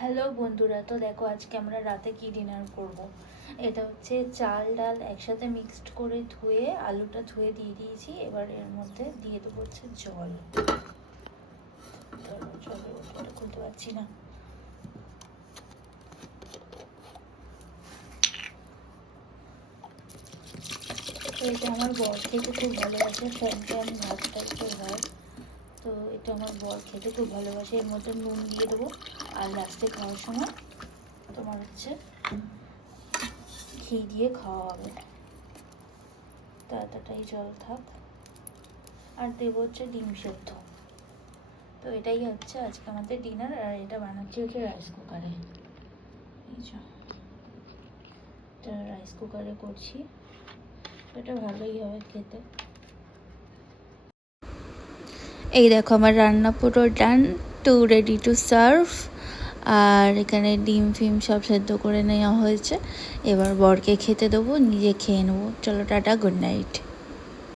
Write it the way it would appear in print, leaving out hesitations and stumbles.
Hello বন্ধুরা, তো দেখো আজকে আমরা রাতে কি ডিনার করব। এটা হচ্ছে চাল ডাল একসাথে মিক্সড করে ধুয়ে আলুটা ধুয়ে দিয়ে দিয়েছি। এবার এর মধ্যে দিয়ে দেবো হচ্ছে জল। জলের ওটা খুলতে পারছি না। তো এটা আমার বর খেতে খুব ভালোবাসে, ফ্যান ফ্যান ভাত টাইপের হয়। তো এটা আমার বর খেতে খুব ভালোবাসে। এর মধ্যে নুন দিয়ে দেবো, আর লাস্টে খাওয়ার সময় তোমার হচ্ছে ঘি দিয়ে খাওয়া হবে। তো এতটাই জল থাক। আর দেবো হচ্ছে ডিম সেদ্ধ। তো এটাই হচ্ছে আজকে আমাদের ডিনার। আর এটা বানাচ্ছি হচ্ছে রাইস কুকারে। এটা রাইস কুকারে করছি, এটা ভালোই হবে খেতে। এই দেখো আমার রান্না পুরো ডান, টু রেডি টু সার্ভ। আর এখানে ডিম ফিম সব সেদ্ধ করে নেওয়া হয়েছে। এবার বরকে খেতে দেবো, নিজে খেয়ে নেবো। চলো টাটা, গুড নাইট।